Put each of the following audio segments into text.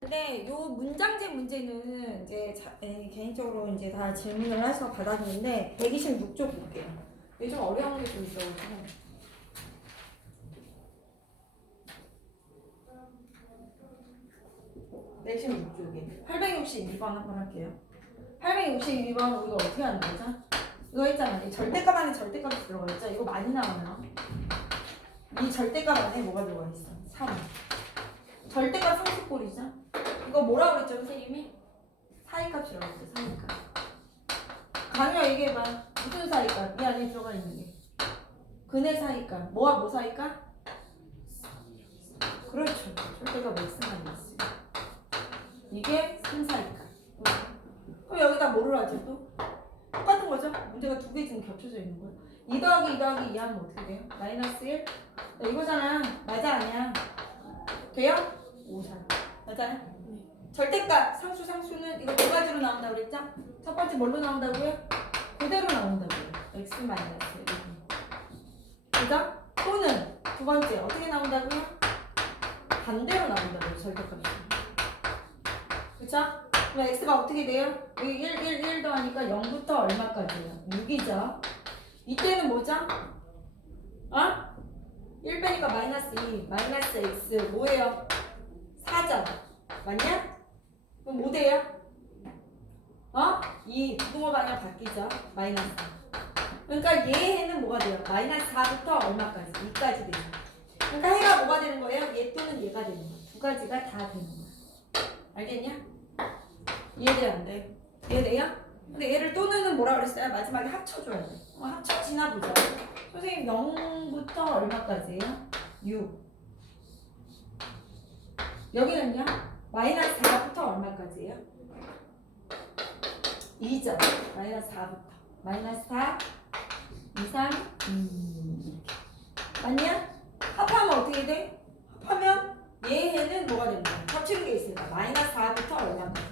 근데 요 문장제 문제는 이제 개인적으로 이제 다 질문을 하셔서 받았는데 126쪽 볼게요. 이게 좀 어려운 게 좀 있어가지고. 126쪽에 862번 한번 할게요. 862번 우리가 어떻게 하는 거죠? 이거 있잖아. 이 절대값 안에 절대값이 들어가 있죠? 이거 많이 나와요. 이 절대값 안에 뭐가 들어가 있어? 3. 절대값 상수꼴이죠? 이거 뭐라고 그랬죠, 선생님이? 사이값이라고 했죠, 사이값. 강의가 얘기해봐. 무슨 사이값? 이 안에 들어가 있는 게. 근의 사이값. 뭐와 뭐 사이값? 그렇죠. 절대값 x만 있어요. 이게 3 사이값. 그럼 여기다 뭐를 하죠, 또? 똑같은 거죠? 문제가 두 개 지금 겹쳐져 있는 거예요. 2 더하기 2 더하기 2 하면 어떻게 돼요? 마이너스 1? 이거잖아. 맞아, 아니야? 돼요? 5, 4. 맞아요? 네. 절대값, 상수는 이거 두 가지로 나온다고 그랬죠? 첫 번째 뭘로 나온다고요? 그대로 나온다고요. x 마이너스 1. 그죠? 또는 두 번째 어떻게 나온다고요? 반대로 나온다고요. 절대값이. 그쵸? 그럼 x가 어떻게 돼요? 여기 1 더하니까 0부터 얼마까지예요? 6이죠? 이때는 뭐죠? 1 빼니까 마이너스 2, 마이너스 x 뭐예요? 4죠? 맞냐? 그럼 뭐 돼요? 2 부등호 방향 바뀌죠? 마이너스 4. 그러니까 얘 해는 뭐가 돼요? 마이너스 4부터 얼마까지? 2까지 돼요. 그러니까 해가 뭐가 되는 거예요? 얘 또는 얘가 되는 거예요. 두 가지가 다 되는 거예요. 알겠냐? 이해돼 안 돼? 이해돼요? 근데 얘를 또는 뭐라 그랬어요? 마지막에 합쳐줘야 돼. 합쳐지나 보자. 선생님 0부터 얼마까지예요? 6. 여기는요? 마이너스 4부터 얼마까지예요? 2죠. 마이너스 4부터. 마이너스 4, 2, 3, 2. 맞냐? 합하면 어떻게 돼? 합하면 얘 해는 뭐가 되는 거야? 합치는 게 있으니까. 마이너스 4부터 얼마까지.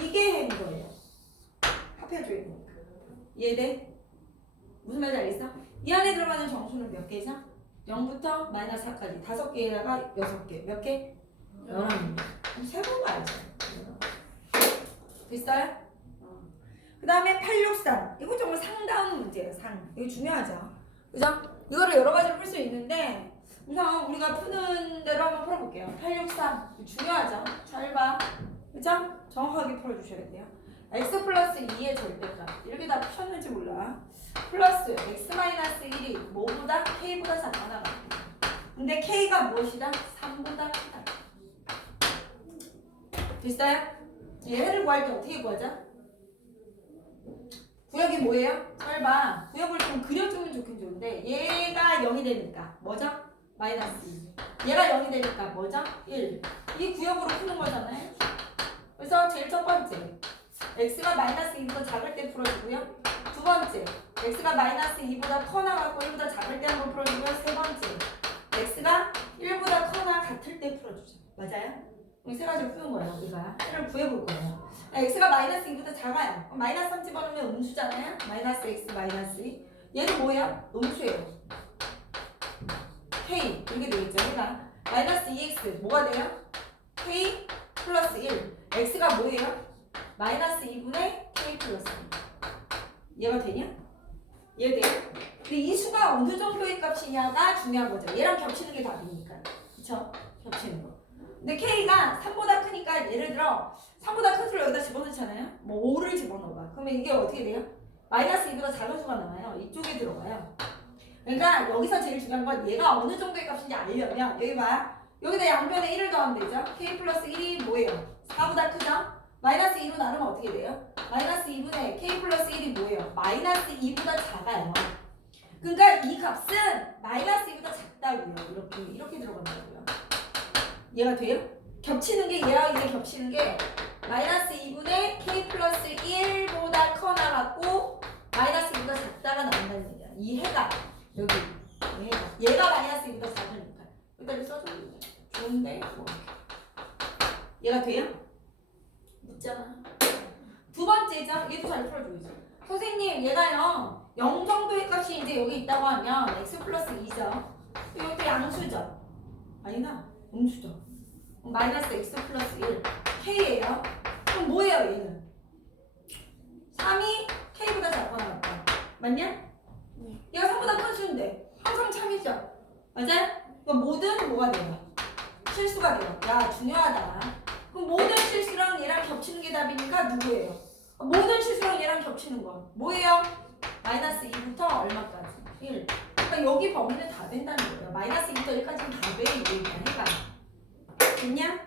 이게 해인 거예요. 합해줘야 되니까. 이해돼? 무슨 말인지 알겠어? 이 안에 들어가는 정수는 몇 개죠? 0부터 마이너스 4까지 5개에다가 6개. 몇 개? 11개. 세보면 알죠. 됐어요? 그 다음에 863. 이거 정말 상다운 문제예요. 이거 중요하죠. 그죠? 이거를 여러 가지로 풀 수 있는데 우선 우리가 푸는 대로 한번 풀어볼게요. 863. 중요하죠? 잘 봐. 그죠? 정확하게 풀어주셔야 돼요. x 플러스 2의 절대값. 이렇게 다 푸셨는지 몰라. 플러스 x 마이너스 1이 뭐보다? k보다 작거나 같다. 근데 k가 무엇이다? 3보다 크다. 됐어요? 얘를 구할 때 어떻게 구하자? 구역이 뭐예요? 잘 봐. 구역을 좀 그려주면 좋긴 좋은데 얘가 0이 되니까 뭐죠? 마이너스 2. 얘가 0이 되니까 뭐죠? 1. 이 구역으로 푸는 거잖아요. 그래서 제일 첫 번째 x가 마이너스 2보다 작을 때 풀어주고요. 두 번째 x가 마이너스 2보다 커나 같고 1보다 작을 때 한번 풀어주고요. 세 번째 x가 1보다 커나 같을 때 풀어주죠. 맞아요? 이 세 가지를 푸는 거예요. 우리가 얘를 구해볼 거예요. x가 마이너스 2보다 작아요. 그럼 마이너스 3 집어넣으면 음수잖아요. 마이너스 x 마이너스 2. 얘는 뭐예요? 음수예요. k 이렇게 되겠죠. 얘가 마이너스 2x 뭐가 돼요? k 플러스 1. x가 뭐예요? 마이너스 2분의 k 플러스 1. 얘가 되냐? 이해돼요? 근데 이 수가 어느 정도의 값이냐가 중요한 거죠. 얘랑 겹치는 게 답이니까. 그쵸? 겹치는 거. 근데 k가 3보다 크니까 예를 들어 3보다 큰 수를 여기다 집어넣잖아요. 뭐 5를 집어넣어봐. 그러면 이게 어떻게 돼요? 마이너스 2보다 작은 수가 나와요. 이쪽에 들어가요. 그러니까 여기서 제일 중요한 건 얘가 어느 정도의 값인지 알려면 여기 봐. 여기다 양변에 1을 더하면 되죠. k 플러스 1이 뭐예요? 4보다 크죠? 마이너스 2로 나누면 어떻게 돼요? 마이너스 2분의 k 플러스 1이 뭐예요? 마이너스 2보다 작아요. 그러니까 이 값은 마이너스 2보다 작다고요. 이렇게 들어간다고요. 얘가 돼요? 겹치는 게 얘와 이게 겹치는 게 마이너스 2분의 k 플러스 1보다 커나 같고 마이너스 2보다 작다가 나온다는 얘기야. 이 해가 여기 얘가 마이너스 2보다 작으니까 여기다 써주면 돼. 좋은데 뭐. 얘가 돼요? 묻잖아. 두 번째죠. 얘도 잘 풀어줘야죠. 선생님 얘가요 0 정도의 값이 이제 여기 있다고 하면 x 플러스 2죠. 이것도 양수죠. 아니다 음수죠. 마이너스 x 플러스 1 k예요. 그럼 뭐예요 얘는? 3이 k보다 작거나 같다. 맞냐? 얘가 3보다 큰 수인데 항상 참이죠. 맞아요? 그럼 모든 뭐가 돼요? 실수가 돼요. 야 중요하다. 그럼 모든 실수랑 얘랑 겹치는 게 답이니까 누구예요? 모든 실수랑 얘랑 겹치는 건 뭐예요? 마이너스 2부터 얼마까지? 1. 그러니까 여기 범위는 다 된다는 거예요. 마이너스 2부터 1까지는 다 돼. 이거 일단 해봐. 됐냐?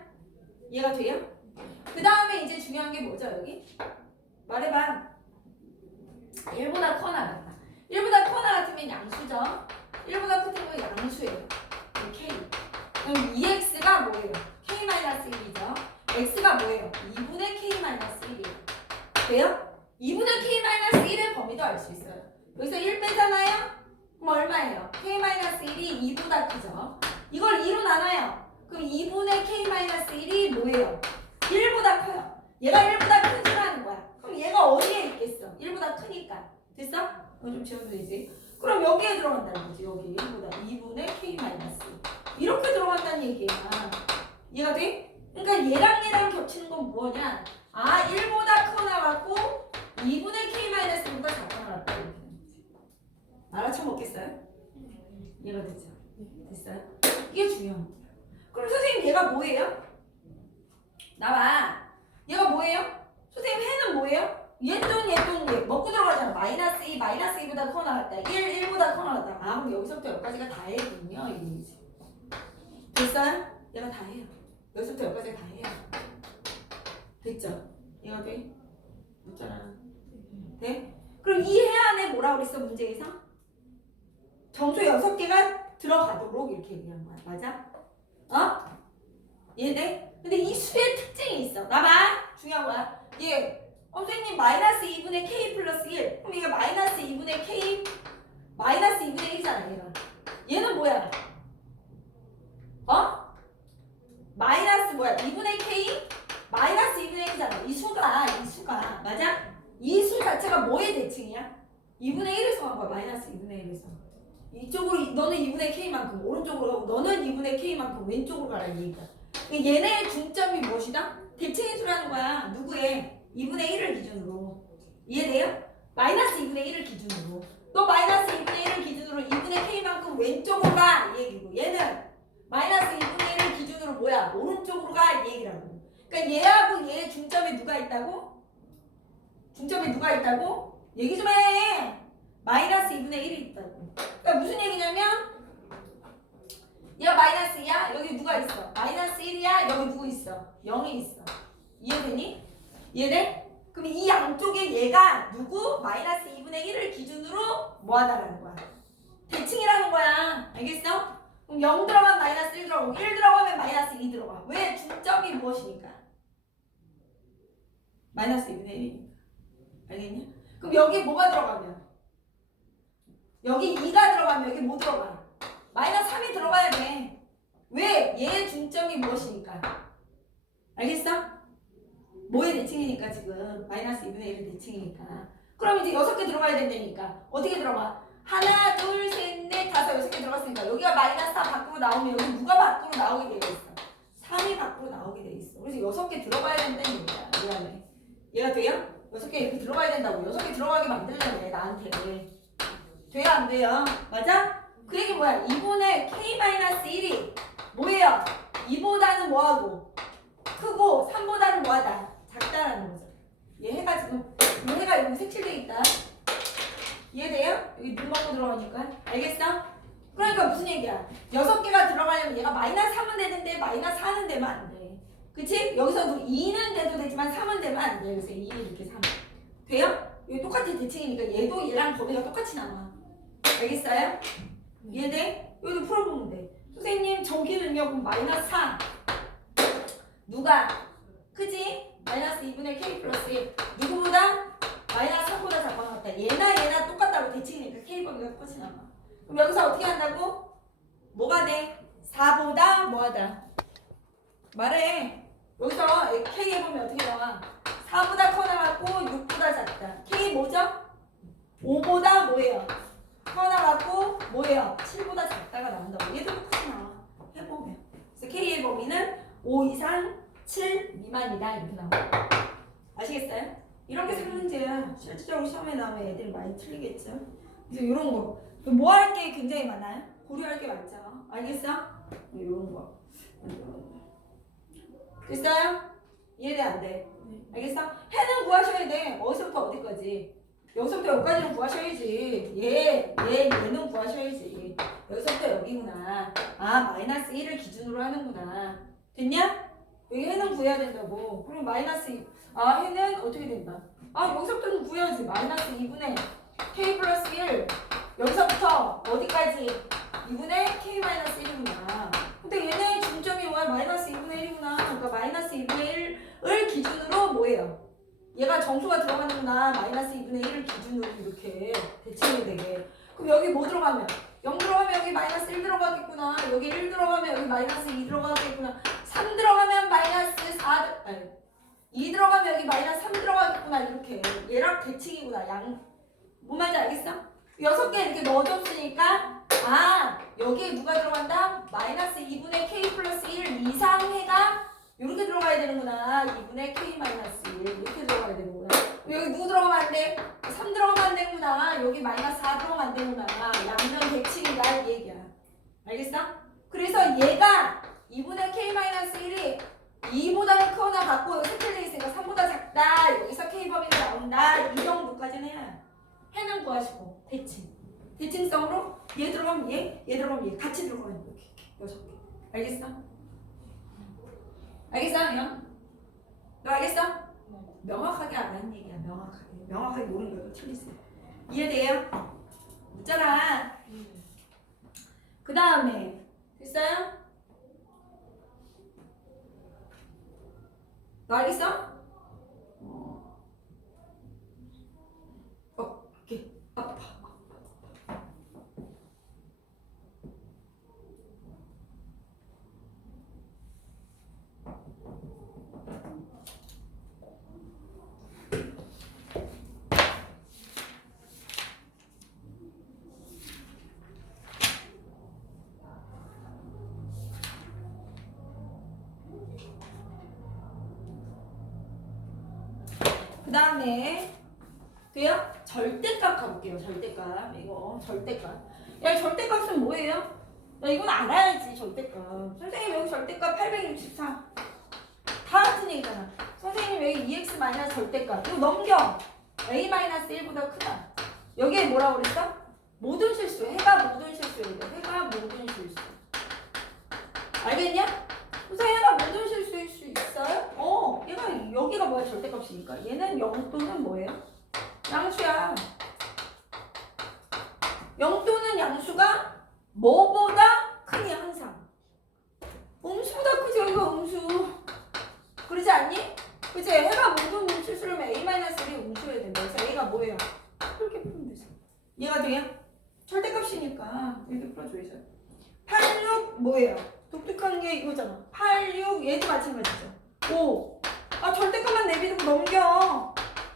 이해가 돼요? 그 다음에 이제 중요한 게 뭐죠 여기? 말해봐. 1보다 커나 같다. 1보다 커나 같으면 양수죠. 1보다 크면 양수예요. K. 그럼 2x가 뭐예요? K-1이죠. x가 뭐예요? 2분의 K-1이에요. 돼요? 2분의 K-1의 범위도 알 수 있어요. 여기서 1 빼잖아요? 그럼 얼마예요? K-1이 2보다 크죠. 이걸 2로 나눠요. 그럼 2분의 K-1이 뭐예요? 1보다 커요. 얘가 1보다 큰 줄 아는 거야. 그럼 얘가 어디에 있겠어? 1보다 크니까. 됐어? 이거 좀 지워도 되지? 그럼 여기에 들어간다는 거지. 여기 1보다 2분의 K-. 이렇게 들어간다는 얘기야. 이해가 돼? 그러니까 얘랑 겹치는 건 뭐냐? 아 1보다 크거나 같고 2분의 K-보다 작거나 같다. 이렇게 되는 거지. 알아쳐먹겠어요? 이해가 되죠? 됐어요? 이게 중요한 거야. 그럼 선생님 얘가 뭐예요? 나와. 얘가 뭐예요? 선생님 해는 뭐예요? 얘 먹고 들어가잖아. 마이너스 2, 마이너스 2보다 커 나갔다. 1보다 커 나갔다. 아, 그럼 여기서부터 여기까지가 다 해군요. 이게 됐어요? 얘가 다 해요. 여기서부터 여기까지 다 해요. 됐죠? 얘가 돼? 묻잖아. 돼? 그럼 이 해안에 뭐라 그랬어? 문제에서? 정수 6개가 들어가도록 이렇게 얘기한 거야. 맞아? 어? 이해돼? 근데 이 수의 특징이 있어. 나봐. 중요한 거야. 얘 선생님 마이너스 2분의 k 플러스 1. 그럼 이게 마이너스 2분의 k 마이너스 2분의 1이잖아. 얘는 뭐야? 어? 마이너스 뭐야? 2분의 k 마이너스 2분의 1이잖아. 이 수가 맞아? 이 수 자체가 뭐의 대칭이야? 2분의 1에서 간 거야. 마이너스 2분의 1에서. 이쪽으로 너는 2분의 k만큼 오른쪽으로 가고 너는 2분의 k만큼 왼쪽으로 가라 이 얘기야. 얘네의 중점이 무엇이다? 대칭의 수라는 거야. 누구의? 2분의 1을 기준으로. 이해돼요? 마이너스 2분의 1을 기준으로. 너 마이너스 2분의 1을 기준으로 2분의 k만큼 왼쪽으로 가 이 얘기고 얘는 마이너스 2분의 1을 기준으로 뭐야? 오른쪽으로 가 이 얘기라고. 그러니까 얘하고 얘의 중점에 누가 있다고? 중점에 누가 있다고? 얘기 좀 해. 마이너스 2분의 1이 있다고. 그러니까 무슨 얘기냐면 얘가 마이너스 2야? 여기 누가 있어? 마이너스 1이야? 여기 누구 있어? 0이 있어. 이해되니? 이해돼? 그럼 이 양쪽에 얘가 누구? 마이너스 2분의 1을 기준으로 뭐하다라는 거야? 대칭이라는 거야. 알겠어? 그럼 0 들어가면 마이너스 1 들어가고 1 들어가면 마이너스 2 들어가. 왜? 중점이 무엇이니까? 마이너스 2분의 1이니까. 알겠냐? 그럼 여기 뭐가 들어가면? 여기 2가 들어가면 여기 뭐 들어가? 마이너스 3이 들어가야 돼. 왜? 얘의 중점이 무엇이니까? 알겠어? 뭐의 대칭이니까 지금 마이너스 2분의 1의 대칭이니까. 그럼 이제 6개 들어가야 된다니까. 어떻게 들어가? 하나, 둘, 셋, 넷, 다섯, 6개 들어갔으니까 여기가 마이너스 4 밖으로 나오면 여기 누가 밖으로 나오게 되어 있어? 3이 밖으로 나오게 되어 있어. 그래서 6개 들어가야 된다는 얘기야. 미안해. 얘가 돼요? 6개 이렇게 들어가야 된다고. 6개 들어가게 만들려네 나한테. 돼요 안 돼요? 맞아? 그 얘기 뭐야? 2분의 k-1이 뭐예요? 2보다는 뭐하고? 크고 3보다는 뭐하다? 작다라는 거죠. 얘 해가 지금 이 해가 여기 색칠돼 있다. 이해돼요? 여기 눈 먹고 들어가니까. 알겠어? 그러니까 무슨 얘기야? 6개가 들어가려면 얘가 마이너스 3은 되는데 마이너스 4는 되면 안 돼. 그치? 여기서도 2는 돼도 되지만 3은 되면 안 돼. 그래서 2 이렇게 3. 돼요? 여기 똑같은 대칭이니까 얘도 얘랑 범위가 똑같이 나와. 알겠어요? 이해돼? 여기도 풀어보면 돼. 선생님 저기는요 그럼 마이너스 4 누가? 그지? 마이너스 2분의 k 플러스 1 누구보다? 마이너스 3보다 작거나 같다. 얘나 똑같다고 대칭이니까 k 범위가 똑같이 나와. 그럼 여기서 어떻게 한다고? 뭐가 돼? 4보다 뭐하다? 말해. 여기서 k 해보면 어떻게 나와? 4보다 커 나갔고 6보다 작다. k 뭐죠? 5보다 뭐예요? 커 나갔고 뭐예요? 7보다 작다가 나온다고. 얘도 똑같이 나와. 해보면. 그래서 k의 범위는 5 이상 7 미만이다 이렇게 나와요. 아시겠어요? 이런 게 3문제야. 실질적으로 시험에 나오면 애들이 많이 틀리겠죠. 그래서 이런 거 뭐 할 게 굉장히 많아요? 고려할 게 많죠. 알겠어? 이런 거. 됐어요? 이해돼 안 돼? 알겠어? 해는 구하셔야 돼. 어디서부터 어디까지? 여기서부터 여기까지는 구하셔야지. 얘는 구하셔야지. 여기서부터 여기구나. 아, 마이너스 1을 기준으로 하는구나. 됐냐? 여기 해는 구해야 된다고. 그럼 마이너스 2. 아, 해는 어떻게 된다? 아, 여기서부터는 구해야지. 마이너스 2분의 k 플러스 1. 여기서부터 어디까지? 2분의 k 마이너스 1이구나. 근데 얘네 중점이 뭐야? 마이너스 2분의 1이구나. 그러니까 마이너스 2분의 1을 기준으로 뭐예요? 얘가 정수가 들어가는구나. 마이너스 2분의 1을 기준으로 이렇게 대칭이 되게. 그럼 여기 뭐 들어가면? 0 들어가면 여기 마이너스 1 들어가겠구나. 여기 1 들어가면 여기 마이너스 2 들어가겠구나. 3 들어가면 마이너스 4 아니 2 들어가면 여기 마이너스 3 들어가겠구나. 이렇게 얘랑 대칭이구나. 뭔 말인지 알겠어? 6개 이렇게 넣어줬으니까 아 여기에 누가 들어간다? 마이너스 2분의 k 플러스 1 이상 해가 이렇게 들어가야 되는구나. 2분의 k 마이너스 1 이렇게 들어가야 되는구나. 여기 누구 들어가면 안 돼? 3 들어가면 안 되는구나. 여기 마이너스 4 들어가면 안 되는구나. 양면 대칭이다 이 얘기야. 알겠어? 그래서 얘가 2분의 k 마이너스 1이 2보다는 크거나 같고 여기 색깔돼 있으니까 3보다 작다. 여기서 k 범위가 나온다. 이 정도까지는 해야 해는 구하시고 대칭성으로 얘 들어가면 얘 들어가면 얘 같이 들어가면 이렇게 6개. 알겠어? 알겠어? 형? 너 알겠어? 명확하게 알라는 얘기야. 명확하게 모르는 것도 틀리세요. 이해돼요? 있잖아. 그 다음에 됐어요? 너 알겠어? 이렇게 아파. 그 다음에 돼요? 절대값 가볼게요. 절대값. 이거 절대값. 야, 절대값은 뭐예요? 야, 이건 알아야지. 절대값. 선생님 여기 절대값 864. 다 같은 얘기잖아. 선생님 여기 EX 마이너스 절대값. 이거 넘겨. A 마이너스 1보다 크다. 여기에 뭐라고 그랬어? 모든 실수. 해가 모든 실수예요. 해가 모든 실수. 알겠냐? 선생님 해가 모든 실수일 수 있어요? 얘가 여기가 뭐야? 절대값이니까. 얘는 0 또는 뭐예요? 양수야. 0 또는 양수가 뭐보다 크니 항상. 음수보다 크지 여기가 음수. 그러지 않니? 그치? 해가 모든 실수라면 A-1이 음수여야 된다. 그래서 A가 뭐예요? 이렇게 풀면 되죠. 얘가 돼요? 절대값이니까 이렇게 풀어줘야죠. 8, 6 뭐예요? 독특한 게 이거잖아. 8, 6 얘도 마찬가지죠. 5. 아 절대값만 내비두고 넘겨.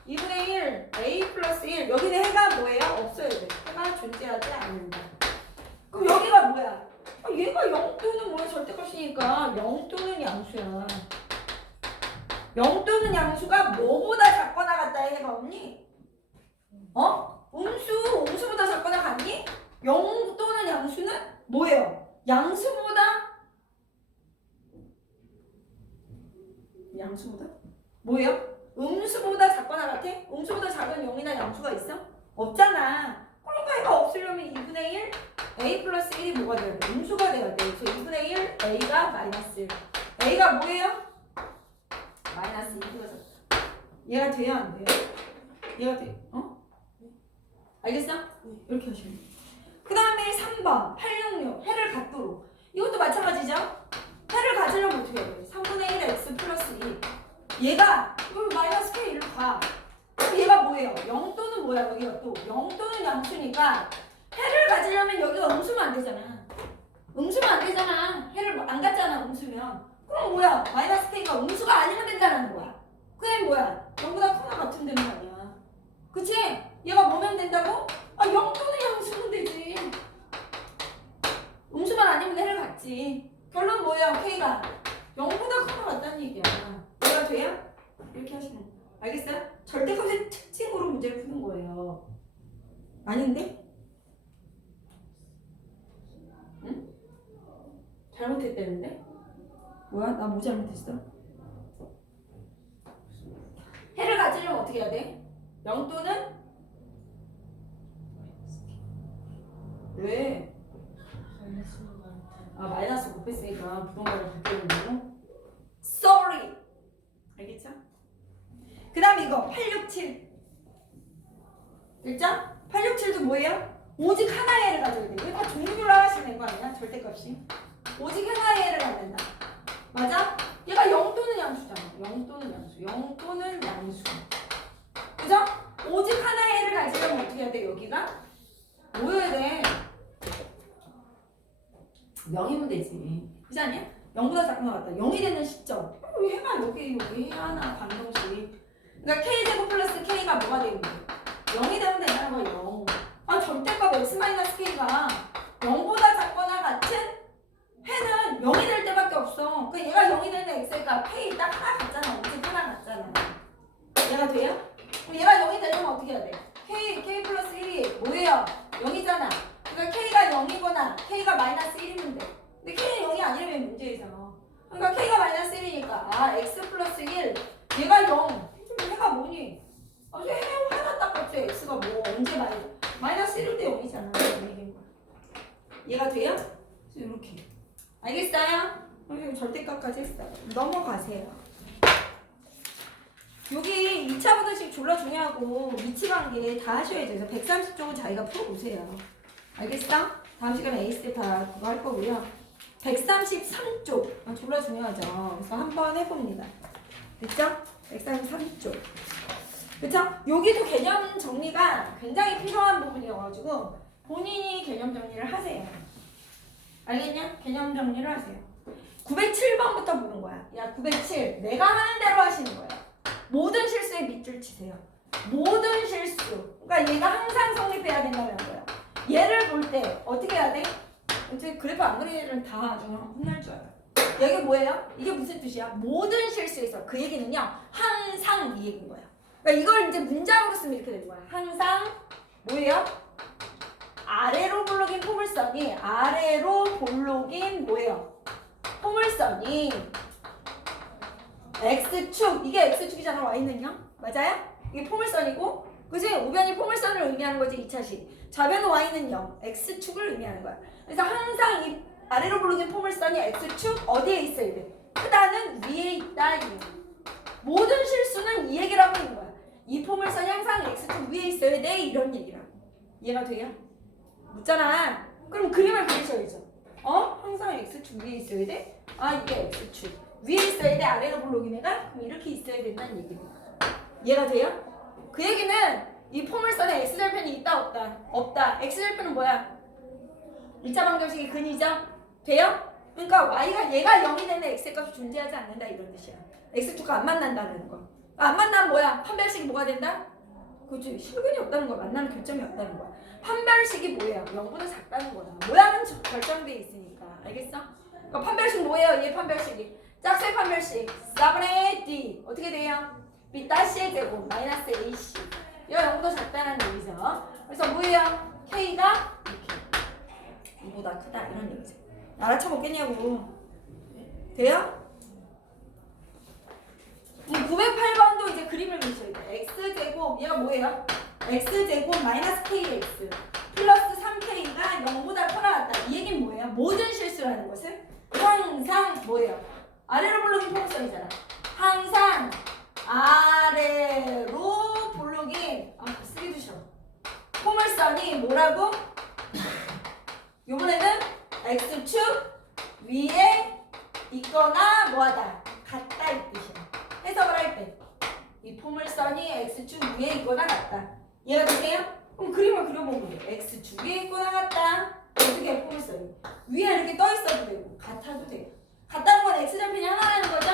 2분의 1 A 플러스 1 여기는 해가 뭐예요? 없어야 돼. 해가 존재하지 않는다. 그럼 여기가 뭐야? 얘가 0 또는 뭐야? 절대값이니까 0 또는 양수야. 0 또는 양수가 뭐보다 작거나 같다의 해가 없니? 음수보다 작거나 같니? 0 또는 양수는 뭐예요? 양수보다 뭐예요? 음수보다 작거나 같아? 음수보다 작은 0이나 양수가 있어? 없잖아. 그러니까 해가 없으려면 2분의 1 A 플러스 1이 뭐가 돼야 돼? 음수가 돼야 돼. 그래서 2분의 1 A가 마이너스 1. A가 뭐예요? 마이너스 2보다 작다. 얘가 돼야 안 돼요? 얘가 돼. 알겠어? 이렇게 하시면 돼. 그 다음에 3번 866 해를 갖도록. 이것도 마찬가지죠? 해를 가지려면 어떻게 해야 돼? 3분의 1 x 플러스 2. 얘가 여기 마이너스 k 1로 가. 그럼 얘가 뭐예요? 0 또는 뭐야? 여기가 또 0 또는 양수니까 해를 가지려면 여기가 음수면 안 되잖아. 음수면 안 되잖아. 해를 안 갖잖아. 음수면. 그럼 뭐야? 마이너스 k가 음수가 아니면 된다는 거야. 그게 뭐야? 0보다 크나 같으면 되는 거 아니야. 그치? 얘가 뭐면 된다고? 0 또는 양수면 되지. 음수만 아니면 해를 갖지. 결론 뭐예요? k가 0보다 커나 같다는 얘기야. 이해가 돼요? 이렇게 하시면 돼요. 알겠어요? 절대값의 특징으로 문제를 푸는 거예요. 아닌데? 응? 잘못했다는데? 뭐야? 나 뭐 잘못했어? 해를 가지려면 어떻게 해야 돼? 0 또는? 왜? 아 마이너스 곱했으니까 부동산을 바뀌는다고? Sorry! 알겠죠? 그 다음에 이거 867 됐죠? 867도 뭐예요? 오직 하나의 해를 가져야 돼. 이거 다 종류별로 하나씩 낸 거 아니야? 절대값이 오직 하나의 해를 갖는다. 맞아? 얘가 0 또는 양수잖아. 0 또는 양수 0 또는 양수 그죠? 오직 하나의 해를 가지려면 어떻게 해야 돼? 여기가 뭐여야 돼? 0이면 되지. 그지 않냐? 0보다 작은 것 같다. 0이 되는 시점. 왜 해가 여기 하나 방정식. 그러니까 k제곱 플러스 k가 뭐가 되는 거야? 0이 되면 되는 거야. 0. 아 절대값 x-k가 0보다 작거나 같은 해는 0이 될 때밖에 없어. 그러니까 얘가 0이 되는 x가 k 딱 하나 같잖아. 오직 하나 같잖아. 얘가 돼요? 그럼 얘가 0이 되려면 어떻게 해야 돼? k 플러스 1이 뭐예요? 0이잖아. 그러니까 k가 0이거나 k가 마이너스 1이면 돼. 근데 k는 0이 아니라면 문제이잖아. 그러니까 k가 마이너스 1이니까 아 x 플러스 1 얘가 0 해가 뭐니? 아 해 하나 딱 같아. x가 뭐 언제 마이너스 1일 때 0이잖아. 얘가 돼요? 그래서 이렇게 알겠어요? 그럼 절대값까지 했어요. 넘어가세요. 여기 2차 부등식 졸라 중요하고 위치 관계 다 하셔야죠. 그래서 130쪽은 자기가 풀어보세요. 알겠어? 다음 시간에 에이스 다 그거 할 거고요. 133쪽 졸라 중요하죠. 그래서 한번 해봅니다. 됐죠? 133쪽. 그쵸? 여기도 개념 정리가 굉장히 필요한 부분이어가지고 본인이 개념 정리를 하세요. 알겠냐? 개념 정리를 하세요. 907번부터 보는 거야. 야 907 내가 하는 대로 하시는 거야. 모든 실수에 밑줄 치세요. 모든 실수. 그러니까 얘가 항상 성립해야 된다는 거야. 얘를 볼 때 어떻게 해야 돼? 이제 그래프 안 그리는 애들은 다 아주 혼날 줄 알아요. 여기 뭐예요? 이게 무슨 뜻이야? 모든 실수에서 그 얘기는요. 항상 이 얘기인 거야. 그러니까 이걸 이제 문장으로 쓰면 이렇게 되는 거야. 항상 뭐예요? 아래로 볼록인 포물선이 아래로 볼록인 뭐예요? 포물선이 X축 이게 X축이잖아. Y는요? 맞아요? 이게 포물선이고 그치? 우변이 포물선을 의미하는 거지 2차식. 좌변 Y는 0 X축을 의미하는 거야. 그래서 항상 이 아래로 볼록인 포물선이 X축 어디에 있어야 돼? 크다는 위에 있다. 모든 실수는 이 얘기를 하고 있는 거야. 이 포물선이 항상 X축 위에 있어야 돼. 이런 얘기라고. 이해가 돼요? 묻잖아. 그럼 그림을 그리셔야죠. 항상 X축 위에 있어야 돼? 아 이게 X축 위에 있어야 돼. 아래로 볼록인 애가? 그럼 이렇게 있어야 된다는 얘기입니다. 이해가 돼요? 그 얘기는 이 포물선에 X절편이 있다 없다? 없다. X절편은 뭐야? 1차 방정식의 근이죠? 돼요? 그러니까 Y가 얘가 0이 되는 X의 값이 존재하지 않는다 이런 뜻이야. X축과 안 만난다는 거. 안 만나면 뭐야? 판별식이 뭐가 된다? 그치? 실근이 없다는 거야. 만나는 교점이 없다는 거야. 판별식이 뭐예요? 0보다 작다는 거야. 모양은 결정돼 있으니까. 알겠어? 그러니까 판별식 뭐예요? 얘 판별식이. 짝수의 판별식. 4분의 D. 어떻게 돼요? B 다시의 제곱 마이너스 AC. 얘가 0보다 작다는 얘기죠. 그래서 뭐예요? K가 이렇게. 이보다 크다. 이런 얘기죠. 알아쳐먹겠냐고. 돼요? 908번도 이제 그림을 그리셔야 돼. X제곱, 얘가 뭐예요? X제곱 마이너스 KX 플러스 3K가 0보다 커나갔다. 이 얘기는 뭐예요? 모든 실수라는 것은 항상 뭐예요? 아래로 볼록인 포물선이잖아. 항상 아래로 볼록인 쓰기도 싫어. 포물선이 뭐라고? 요번에는 X축 위에 있거나 뭐하다. 같다 이 뜻이야. 해석을 할 때 이 포물선이 X축 위에 있거나 같다. 이해가 되세요? 그럼 그림을 그려보면 돼. X축 위에 있거나 같다. 어떻게 해 포물선이? 위에 이렇게 떠 있어도 되고 같아도 돼요. 같다는 건 X절편이 하나라는 거죠?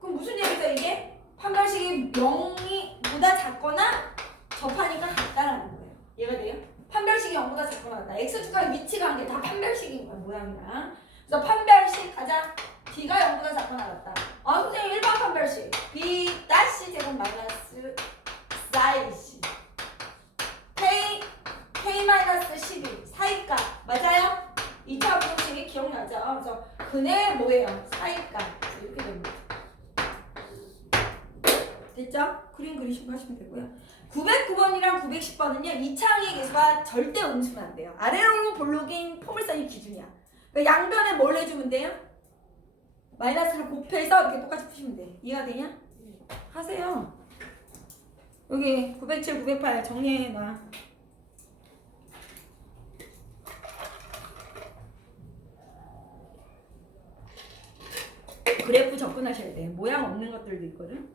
그럼 무슨 얘기죠 이게? 판별식이 0보다 작거나 접하니까 같다라는 거예요. 이해가 돼요? 판별식이 0보다 작거나 같다. X축과 위치 관계 다 판별식인 거야 모양이랑. 그래서 판별식 가자. D가 0보다 작거나 같다. 됐죠? 그림 그리시고 하시면 되고요. 909번이랑 910번은요. 이차항의 계수가 절대 음수는 안 돼요. 아래로 볼록인 포물선이 기준이야. 그러니까 양변에 뭘 해주면 돼요? 마이너스를 곱해서 이렇게 똑같이 푸시면 돼. 이해가 되냐? 하세요. 여기 907, 908 정리해놔. 그래프 접근하셔야 돼. 모양 없는 것들도 있거든.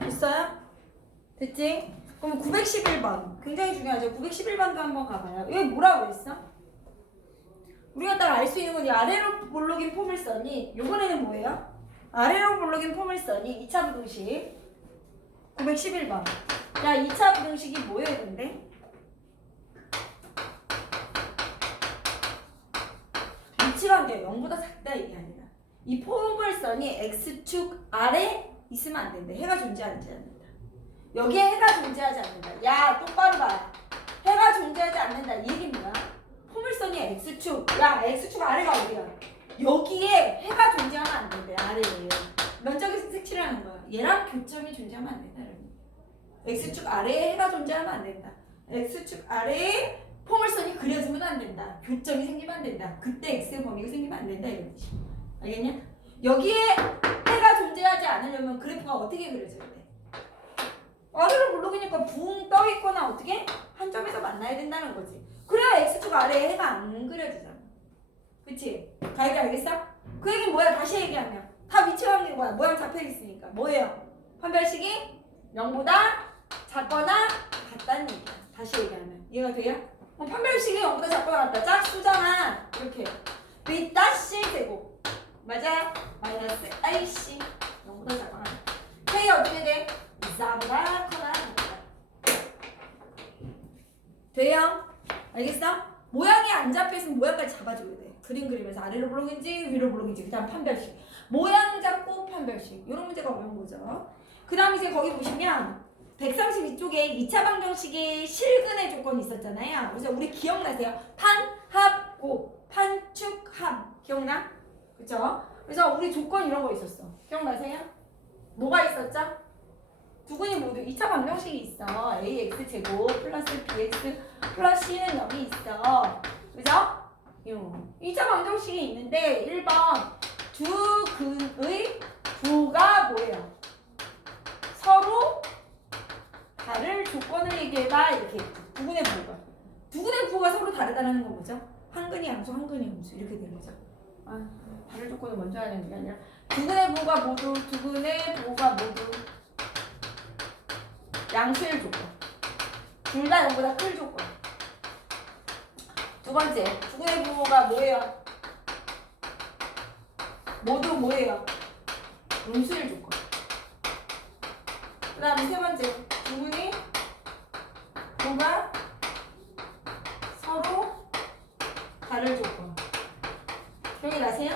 됐어요? 됐지? 그럼 911번 굉장히 중요하죠. 911번도 한번 가봐요. 이게 뭐라고 했어? 우리가 딱 알 수 있는 건 이 아래로 볼록인 포물선이 요번에는 뭐예요? 아래로 볼록인 포물선이 2차 부등식 911번. 야 2차 부등식이 뭐예요 근데? 위치관계 0보다 작다 이게 아니라 이 포물선이 x축 아래 있으면 안 된대. 해가 존재하지 않는다. 여기에 해가 존재하지 않는다. 야 똑바로 봐. 해가 존재하지 않는다. 이 얘기는 뭐야? 포물선이 x축. 야 x축 아래가 어디야? 여기에 해가 존재하면 안 된대. 아래에. 면적에서 색칠하는 거야. 얘랑 교점이 존재하면 안 된다. x축 아래에 해가 존재하면 안 된다. x축 아래에 포물선이 그려지면 안 된다. 교점이 생기면 안 된다. 그때 x의 범위가 생기면 안 된다. 이런 뜻이. 알겠냐? 여기에 해가 존재하지 않으려면 그래프가 어떻게 그려져야 돼? 아래로 볼록이니까 붕 떠있거나 어떻게? 한 점에서 만나야 된다는 거지. 그래야 x축 아래에 해가 안 그려지잖아. 그치? 다 얘기 알겠어? 그 얘기는 뭐야? 다시 얘기하면 다 위치관계 뭐야? 모양 잡혀있으니까 뭐예요? 판별식이 0보다 작거나 같다는 얘기야. 다시 얘기하면 이해가 돼요? 판별식이 0보다 작거나 같다. 짝수잖아. 이렇게 B-C 되고 맞아? 마이너스 IC 0보다 작거나 K 어떻게 돼? 4보다 커나 돼요? 알겠어? 모양이 안 잡혀있으면 모양까지 잡아줘야 돼. 그림 그리면서 아래로 볼록인지 위로 볼록인지 그 다음 판별식 모양 잡고 판별식 이런 문제가 어려운 거죠. 그 다음 이제 거기 보시면 132쪽에 2차 방정식의 실근의 조건이 있었잖아요. 그래서 우리 기억나세요? 판, 합, 곱, 판, 축, 함 기억나? 그쵸? 그래서 우리 조건 이런 거 있었어. 기억나세요? 뭐가 있었죠? 두 분이 모두 2차 방정식이 있어. ax 제곱 플러스 bx 플러스 c는 0이 있어. 그죠? 2차 방정식이 있는데 1번 두 근의 부가 뭐예요? 서로 다를 조건을 얘기해봐. 이렇게 두 근의 부가. 두 근의 부가 서로 다르다는 건 뭐죠? 한 근이 양수, 한 근이 음수 이렇게 되는 거죠. 다른 조건을 먼저 하는 게 아니라 두 근의 부가 모두 양수일 조건. 둘 다 0보다 클 조건. 두 번째, 두 근의 부가 뭐예요? 모두 뭐예요? 음수일 조건. 그 다음에 세 번째, 두 근의 부가 서로 다를 조건. 기억이 나세요?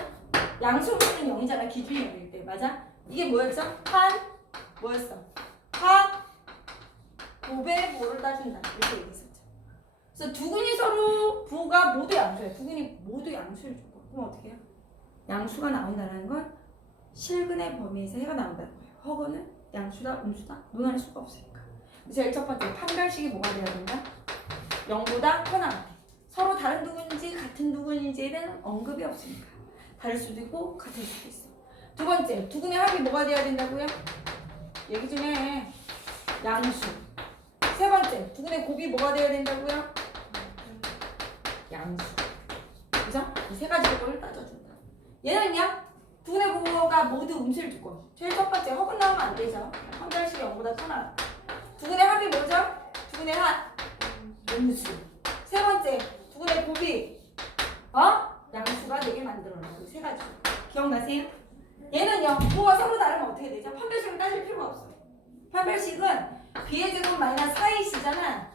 양수분은 0이잖아. 기준이 0일 때. 맞아? 이게 뭐였죠? 한 뭐였어? 합 곱의 뭐를 따준다. 이렇게 얘기했었죠. 그래서 두 근이 서로 부가 모두 양수예요. 두 근이 모두 양수일 조건. 그럼 어떻게 해요? 양수가 나온다는 건 실근의 범위에서 해가 나온다는 거예요. 허거는 양수다, 음수다 논할 수가 없으니까. 제일 첫 번째 판별식이 뭐가 돼야 된다? 0보다 커나 같아. 서로 다른 두근인지 같은 두근인지에 대한 언급이 없으니까 다를 수도 있고 같을 수도 있어. 두 번째, 두근의 합이 뭐가 돼야 된다고요? 얘기 좀 해. 양수. 세 번째, 두근의 곱이 뭐가 돼야 된다고요? 양수. 그죠? 이 세 가지 조건을 따져준다. 얘는요, 두근의 곱가 모두 음수일 조건. 제일 첫 번째, 허근 나오면 안 되죠. 판별식이 0보다 커나. 두근의 합이 뭐죠? 두근의 합. 음수. 세 번째, 두근의 곱이 양수가 되게 만들어놔요. 세 가지. 기억나세요? 얘는요, 부호가 서로 다르면 어떻게 되죠? 판별식을 따질 필요가 없어요. 판별식은 b의 제곱 마이너스 4ac잖아.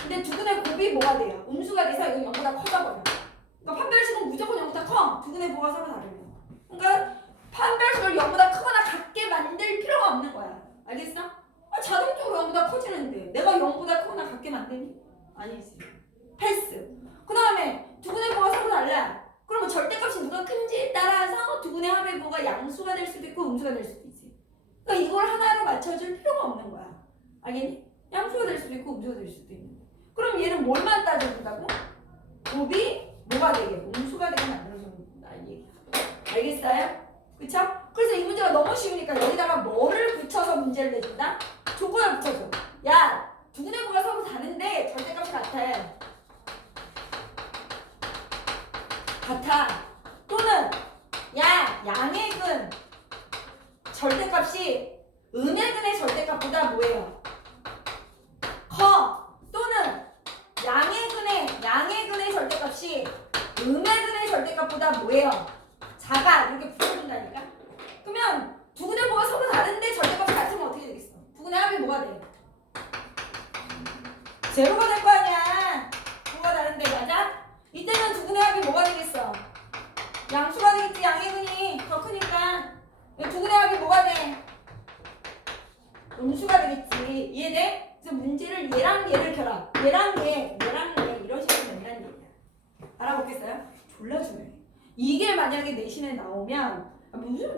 근데 두근의 곱이 뭐가 돼요? 음수가 돼서 이건 0보다 커져버려. 그러니까 판별식은 무조건 0보다 커. 두근의 부호가 서로 다르면. 그러니까 판별식을 0보다 크거나 같게 만들 필요가 없는 거야. 알겠어? 자동적으로 0보다 커지는데 내가 0보다 크거나 같게 만드니? 아니지. 패스. 그 다음에 두근의 부호가 서로 달라. 그러면 절대값이 누가 큰지에 따라서 두근의 합의 부호가 양수가 될 수도 있고 음수가 될 수도 있지. 그러니까 이걸 하나로 맞춰줄 필요가 없는 거야. 알겠니? 양수가 될 수도 있고 음수가 될 수도 있는데. 그럼 얘는 뭘만 따져준다고? 곱이 뭐가 되게? 음수가 되게 만들어준다 이 얘기야. 알겠어요? 그쵸? 그래서 이 문제가 너무 쉬우니까 여기다가 뭐를 붙여서 문제를 내준다? 조건을 붙여줘. 야, 두근의 부호가 서로 다른데 절대값이 같아. 또는 야, 양액은 절대값이 음액은의 절대값보다 뭐예요? 커. 또는 양액은의 절대값이 음액은의 절대값보다 뭐예요? 작아. 이렇게 붙여준다니까. 그러면 두근의 부호가 서로 다른데 절대값이 같으면 어떻게 되겠어? 두근의 합이 뭐가 돼? 제로가 될 거 아니야. 부호가 다른데, 맞아? 이때는 두근의 합이 뭐가 되겠어? 양수가 되겠지. 양액은이 더 크니까. 두근의 합이 뭐가 돼? 음수가 되겠지. 이해돼? 그래서 문제를 얘랑 얘를 결합. 얘랑 얘 이런 식으로 된다는 얘기야. 알아보겠어요? 졸라 중요해. 이게 만약에 내신에 나오면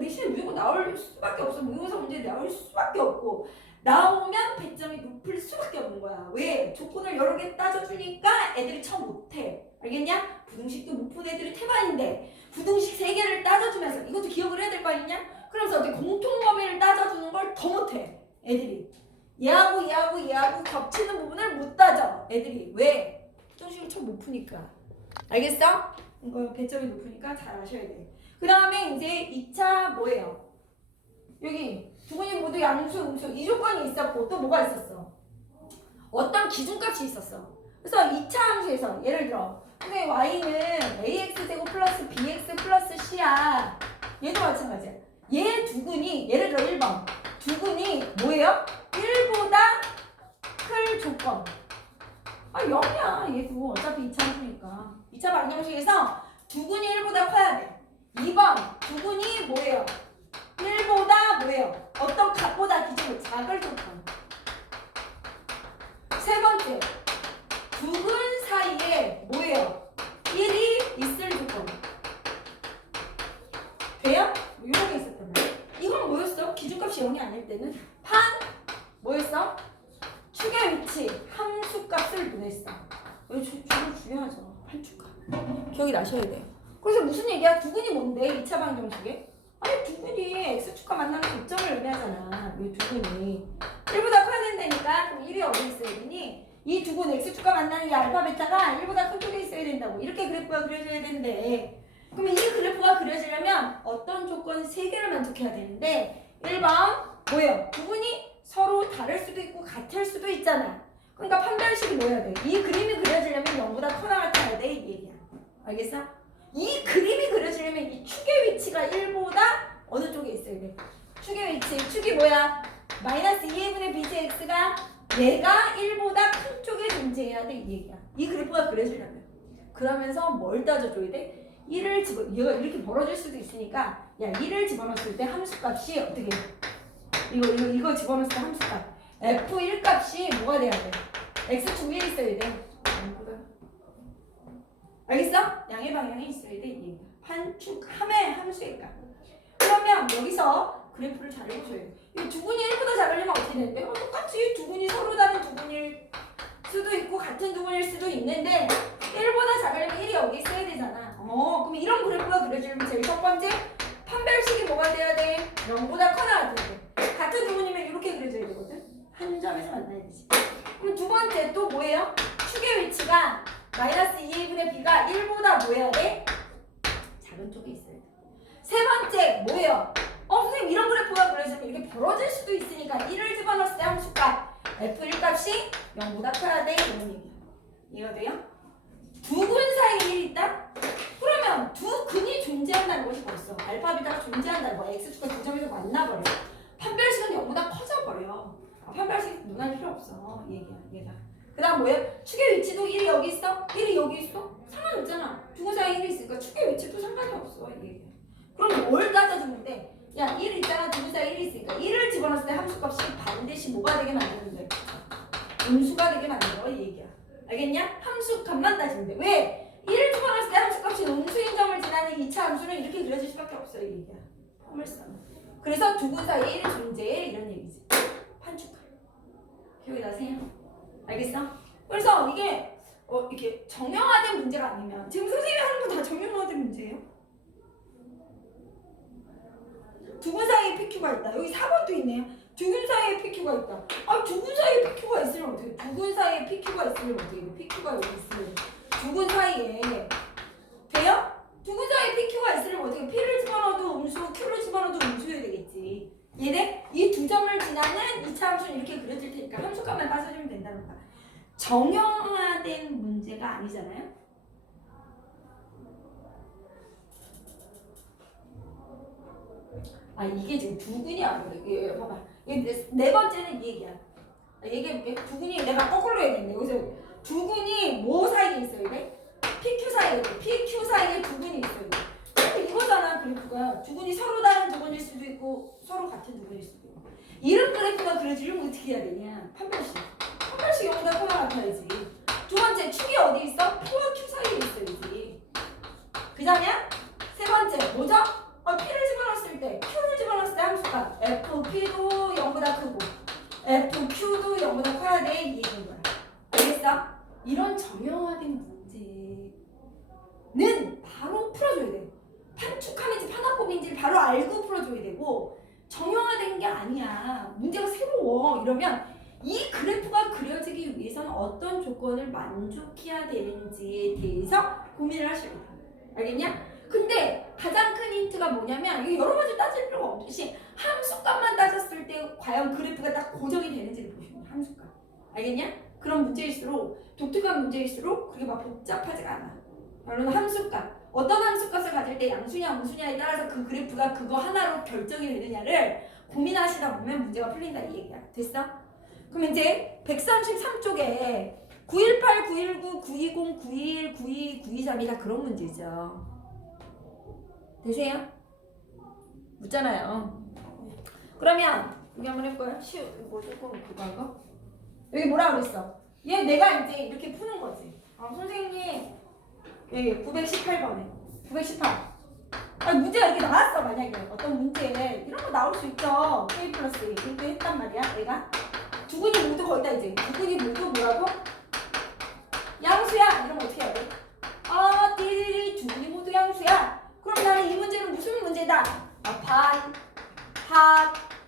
내신에 무조건 나올 수밖에 없어. 모의고사 문제 나올 수밖에 없고 나오면 배점이 높을 수밖에 없는 거야. 왜? 조건을 여러 개 따져주니까 애들이 처음 못해. 알겠냐? 부등식도 못 푼 애들이 태반인데 부등식 3개를 따져주면서 이것도 기억을 해야 될 거 아니냐? 그러면서 어떻게 공통 범위를 따져주는 걸 더 못해. 애들이 얘하고 겹치는 부분을 못 따져. 애들이 왜? 부등식을 처음 못 푸니까. 알겠어? 이거 배점이 높으니까 잘 아셔야 돼. 그 다음에 이제 2차 뭐예요? 여기 두근이 모두 양수, 음수 이 조건이 있었고 또 뭐가 있었어? 어떤 기준값이 있었어. 그래서 2차 함수에서 예를 들어 근데 y는 ax제곱 플러스 bx 플러스 c야. 얘도 마찬가지야. 얘 두근이 예를 들어 1번 두근이 뭐예요? 1보다 클 조건. 0이야 얘도 어차피 2차 함수니까. 2차 방정식에서 두근이 1보다 커야 돼. 2번 두근이 뭐예요? 1보다 뭐예요? 어떤 값보다 기준으로 작을 조건. 세 번째 두근 사이에 뭐예요? 1이 있을 조건. 돼요? 이런 게 있었단 말이야. 이건 뭐였어? 기준값이 0이 아닐 때는 뭐였어? 축의 위치 함수값을 보냈어. 이거 중요하죠. 판축값. 기억이 나셔야 돼요. 그래서 무슨 얘기야? 두근이 뭔데? 2차 방정식에? 아니 두근이 x축과 만나는 접점을 의미하잖아. 이 두근이 1보다 커야 된다니까. 그럼 1이 어디 있어야 되니? 이 두근 x축과 만나는 이 알파 베타가 1보다 큰 쪽에 있어야 된다고. 이렇게 그래프가 그려져야 되는데 그러면 이 그래프가 그려지려면 어떤 조건 3개를 만족해야 되는데 1번 뭐예요? 두근이 서로 다를 수도 있고 같을 수도 있잖아. 그러니까 판별식이 뭐여야 돼? 이 그림이 그려지려면 0보다 커나 같아야 돼. 이 얘기야. 알겠어? 이 그림이 그려지려면 이 축의 위치가 1보다 어느 쪽에 있어야 돼? 축의 위치. 축이 뭐야? 마이너스 2분의 bj x가 얘가 1보다 큰 쪽에 존재해야 돼. 이 얘기야. 이 그래프가 그려지려면. 그러면서 뭘 따져줘야 돼? 1을 얘가 이렇게 벌어질 수도 있으니까 야 1을 집어넣었을 때 함수값이 어떻게 이거 집어넣었을 때 함수값 f1 값이 뭐가 돼야 돼? x축 위에 있어야 돼. 알겠어? 양의 방향이 있어야 돼. 이게 판축함의 함수의 값. 그러면 여기서 그래프를 잘 해보셔야 돼. 이 두근이 1보다 작으려면 어떻게 되는데? 똑같이 두근이 서로 다른 두근일 수도 있고 같은 두근일 수도 있는데 1보다 작으려면 번째, 판별식이 뭐가 돼야 돼? 0보다 커나야 돼. 같은 부분이면 이렇게 그려져야 되거든. 한 점에서 만나야 되지. 그럼 두 번째 또 뭐예요? 축의 위치가 마이너스 2분의 b가 1보다 뭐 해야 돼? 작은 쪽에 있어야 돼. 세 번째 뭐예요? 선생님 이런 그래프가 그려지면 이렇게 벌어질 수도 있으니까 1을 집어넣었을 때 함수값 f1 값이 0보다 커야 돼. 이런 얘기야. 이해가 돼요? 두 근 사이에 1이 있다? 그러면 두 근이 존재한다는 것이 벌써 알파 베타가 존재한다는 거야. x축과 두 점에서 만나버려. 판별식은 0보다 커져버려. 판별식 논할 필요 없어. 얘기야. 그 다음 뭐예요? 축의 위치도 1이 여기 있어? 1이 여기 있어? 상관없잖아. 두 근 사이에 1이 있으니까 축의 위치도 상관이 없어. 얘기야. 그럼 뭘 따져주면 돼? 야, 1 있잖아. 두 근 사이에 1이 있으니까 1을 집어넣었을 때 함수값이 반드시 뭐가 되게 만드는데? 음수가 되게 만들어. 이 얘기야. 알겠냐? 함수값만 따지면 돼. 왜? 1을 집어넣었을 때 함수값이 음수인 점을 지나는 2차 함수는 이렇게 그려질 수밖에 없어. 이 얘기야. 포물선. 그래서 두 근 사이에 1이 존재해. 이런 얘기지. 판축할. 기억이 나세요? 알겠어? 그래서 이게 이렇게 정형화된 문제가 아니면 지금 선생님이 하는 거 다 정형화된 문제예요? 두 근 사이에 PQ가 있다. 여기 4번도 있네요. 두 근 사이에 PQ가 있다. 두 근 사이에 PQ가 있으면 어떻게? 두 근 사이에 PQ가 있으면 어떻게 돼? PQ가 여기 있으면 두 근 사이에 돼요? 두 근 사이에 PQ가 있으면 어떻게? P를 집어넣어도 음수, Q를 집어넣어도 음수여야 되겠지. 얘네 이 두 점을 지나는 2차 함수는 이렇게 그려질 테니까 함수값만 따져주면 된다는 거야. 정형화된 문제가 아니잖아요. 이게 지금 두 근이 아니래. 이게 봐봐. 이게 네 번째는 이 얘기야. 얘기해볼게. 두 근이 내가 거꾸로 얘기했네. 여기서 두 근이 뭐 사이에 있어야 돼? PQ 사이에 돼. PQ 사이에 두 근이 있어야 돼. 근데 이거잖아 그래프가. 두 근이 서로 다른 두 근일 수도 있고 서로 같은 두 근일 수도 있고. 이런 그래프가 그려지려면 어떻게 해야 되냐? 판별식. 판별식 0보다 커야 나타나야지. 두 번째 축이 어디 있어? P와 Q 사이에 있어야지. 그다음에 세 번째 뭐죠? P를 집어넣었을 때 Q를 집어넣었을 때 함수가 FP도 0보다 크고 FQ도 0보다 커야 돼. 이 얘기인 거야. 알겠어? 이런 정형화된 문제는 바로 풀어줘야 돼. 판축함인지 판합법인지를 바로 알고 풀어줘야 되고 정형화된 게 아니야. 문제가 새로워. 이러면 이 그래프가 그려지기 위해서는 어떤 조건을 만족해야 되는지에 대해서 고민을 하셔야 돼. 알겠냐? 근데 가장 큰 힌트가 뭐냐면 이게 여러 가지 따질 필요가 없듯이 함수값만 따졌을 때 과연 그래프가 딱 고정이 되는지를 보시면 돼. 함수값. 알겠냐? 그런 문제일수록 독특한 문제일수록 그게 막 복잡하지가 않아. 바로 함수값. 어떤 함수값을 가질 때 양수냐 음수냐에 따라서 그 그래프가 그거 하나로 결정이 되느냐를 고민하시다 보면 문제가 풀린다 이 얘기야. 됐어? 그럼 이제 133쪽에 918, 919, 920, 921, 92, 923이 다 그런 문제죠. 되세요? 묻잖아요. 그러면 여기 한번 해볼까요? 뭐 조금 그거 한 거? 여기 뭐라 그랬어? 얘 내가 이제 이렇게 푸는 거지. 선생님 여기 918번에 918. 문제가 이렇게 나왔어. 만약에 어떤 문제에 이런 거 나올 수 있죠. K 플러스 1 이렇게 했단 말이야. 얘가 두 근이 모두 거의 다 이제 두 근이 모두 뭐라고? 양수야. 이러면 어떻게 해야 돼? 띠리리 두 근이 모두 양수야. 그럼 나는 이 문제는 무슨 문제다?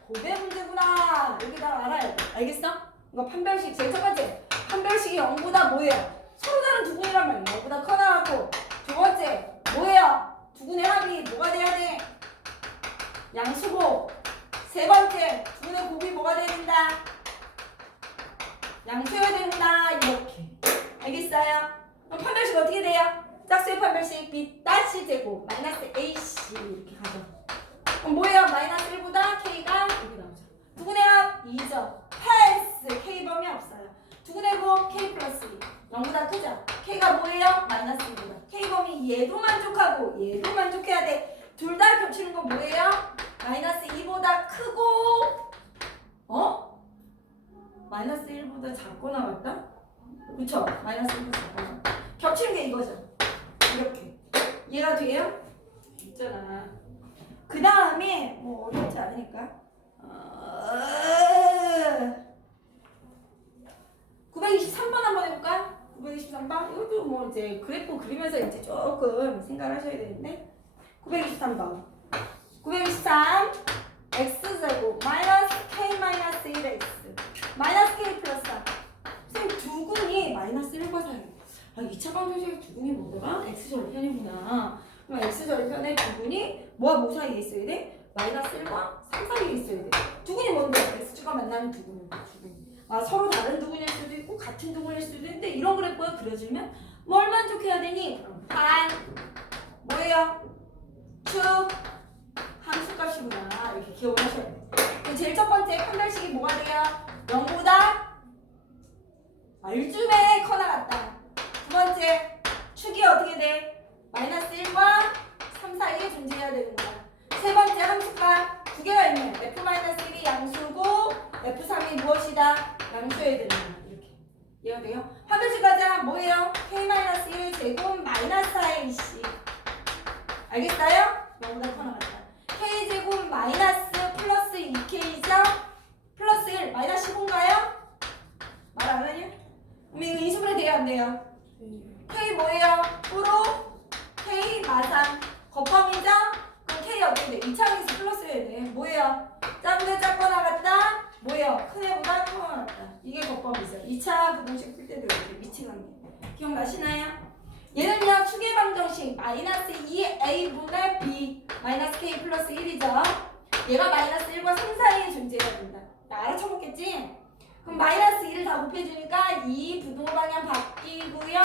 고배 문제구나. 여기 다 알아야 돼. 알겠어? 이거 판별식 제일 첫 번째. 판별식이 0보다 뭐예요? 서로 다른 두 근이란 말이에요. 0보다 커 나가고. 두 번째 뭐예요? 두 근의 합이 뭐가 돼야 돼? 양수고. 세 번째 두 근의 곱이 뭐가 돼야 된다? 양수여야 된다. 이렇게. 알겠어요? 그럼 판별식 어떻게 돼요? 짝수의 판별식 B 다시 제곱 마이너스 AC 이렇게 가죠. 그럼 뭐예요? 마이너스 1보다 K가 여기 나오죠. 두 근의 합 2죠. 패스. K범위 없어요. 두 근의 곱 K 플러스 2 0보다 크죠. K가 뭐예요? 마이너스 1보다. K범위 얘도 만족하고 얘도 만족해야 돼. 둘 다 겹치는 건 뭐예요? 마이너스 2보다 크고 마이너스 1보다 작고 나왔다? 그쵸? 마이너스 1보다 작고 나왔다. 겹치는 게 이거죠. 이렇게. 이해가 돼요? 있잖아. 그 다음에 뭐 어렵지 않으니까 923번 한번 해볼까? 923번? 이것도 뭐 이제 그래프 그리면서 이제 조금 생각을 하셔야 되는데 923번. 923 x제곱 마이너스 k 마이너스 1x 마이너스 k 플러스 4. 선생님 두근이 마이너스 1과 4. 2차 방정식의 두근이 뭐더라? x절편이구나. 그럼 x절편의 두근이 뭐와 뭐 사이에 있어야 돼? 마이너스 1과 3 사이에 있어야 돼. 두근이 뭔데? x축과 만나는 두근이. 서로 다른 두근일 수도 있고 같은 두근일 수도 있는데 이런 그래프가 그려지면 뭘 만족해야 되니? 반 뭐예요? 축 함수값이구나. 이렇게 기억을 하셔야 돼요. 그럼 제일 첫 번째 판별식이 뭐가 돼요? 0보다 말쯤에 커 나갔다. 두 번째 축이 어떻게 돼? 마이너스 1과 3 사이에 존재해야 되는 거야. 세 번째 함수가 두 개가 있네. f-1이 양수고 f3이 무엇이다? 양수해야 되는 거야. 이렇게 이해가 돼요? 판별식 가자. 뭐예요? k-1 제곱 마이너스 4ac. 알겠어요? 0보다 커 나갔다. k제곱 마이너스 플러스 2k죠? 플러스 1 마이너스 15인가요? 말 안 하냐? 그럼 이거 인수분해 돼요 안 돼요? k 뭐예요? 프로 k 마상 곱함이죠? 그럼 k 어떻게 돼? 2차항에서 플러스여야 돼. 뭐예요? 작은데 작고 나갔다? 뭐예요? 큰 애보다 커 나갔다. 이게 곱함이죠. 2차 부동식 풀 때도 이렇게 미칭한 게 기억나시나요? 얘는요 추계 방정식 마이너스 2a분의 b 마이너스 k 플러스 1이죠. 얘가 마이너스 1과 3 사이에 존재해야 된다. 나 알아쳐먹겠지? 그럼 마이너스 1을 다 곱해주니까 2 부동호 방향 바뀌고요.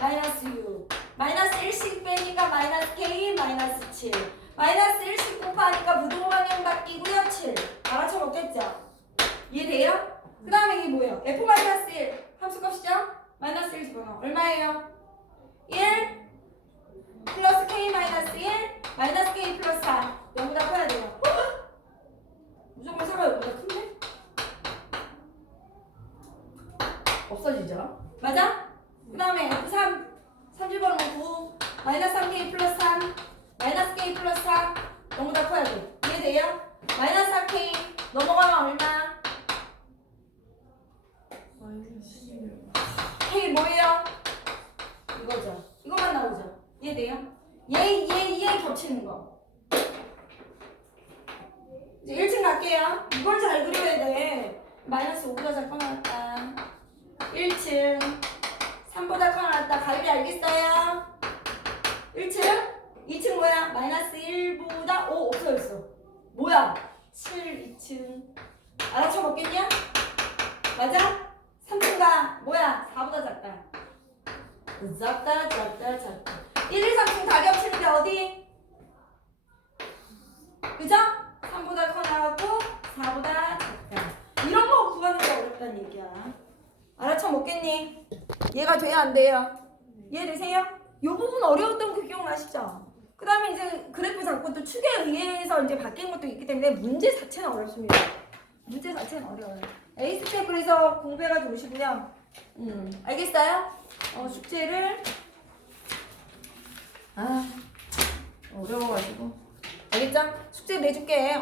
마이너스 6 마이너스 1씩 빼니까 마이너스 k 마이너스 7 마이너스 1씩 곱하니까 부동호 방향 바뀌고요. 7 알아쳐먹겠죠? 이해돼요? 그 다음에 이게 뭐예요? f-1 함수값이죠? 마이너스 1 집어넣어. 얼마예요? 1 플러스 k 마이너스 1 마이너스 k 플러스 4 0보다 커야 돼요. 무조건 4가 0보다 큰데? 없어지죠? 맞아? 그 다음에 F3 3집어넣고 9 마이너스 3k 플러스 3 마이너스 k 플러스 4 0보다 커야 돼. 이해돼요? 마이너스 4k 넘어가면 얼마? k 뭐예요? 이거죠. 이것만 나오죠. 이해돼요? 얘 겹치는 거. 이제 1층 갈게요. 이걸 잘 그려야 돼. 마이너스 5보다 잘 커나왔다. 1층 3보다 커나왔다. 가위비 알겠어요? 1층 2층 뭐야? 마이너스 1보다 5 없어졌어. 뭐야? 7 2층 알아쳐 먹겠냐? 맞아? 3층가 뭐야? 4보다 작다. 작다 1, 2, 3층 다 겹치는데 어디? 그죠? 3보다 커 나왔고 4보다 작다. 이런 거 구하는 게 어렵다는 얘기야. 알아쳐 먹겠니? 이해가 돼야 안 돼요? 이해되세요? 이 부분 어려웠던 거 기억나시죠? 그 다음에 이제 그래프 잡고 또 축에 의해서 이제 바뀐 것도 있기 때문에 문제 자체는 어렵습니다. 문제 자체는 어려워요. 에이스텝 그래서 공부해가지고 오시고요. 알겠어요? 숙제를 어려워가지고 알겠죠? 숙제 내줄게.